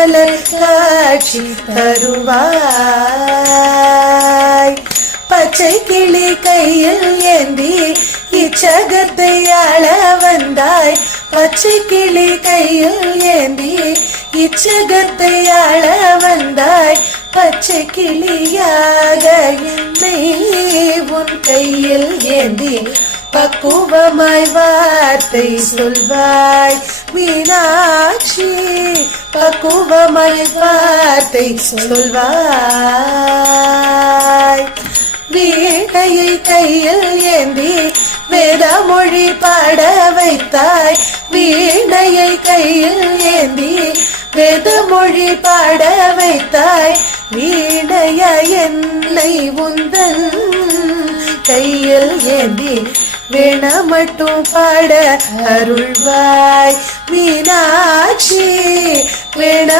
மலர் காட்சி தருவாய். பச்சை கிளி கையில் ஏந்தி இச்சகத்தை ஆள வந்தாய். பச்சை கிளி கையில் ஏந்தி இச்சகத்தை ஆள வந்தாய். பச்சை கிளியாக என்னை உன் கையில் ஏந்தி பக்குவமாய் வார்த்தை சொல்வாய் மீனாட்சி. பக்குவமாய் வார்த்தை சொல்வாய். வீணையை கையில் ஏந்தி வேதமொழி பாட வைத்தாய். வீணையை கையில் ஏந்தி வேதமொழி பாட வைத்தாய். வீணைய என்னை உந்தன் கையில் ஏந்தி வீண மட்டும் பாட அருள்வாய் மீனாட்சி. வீண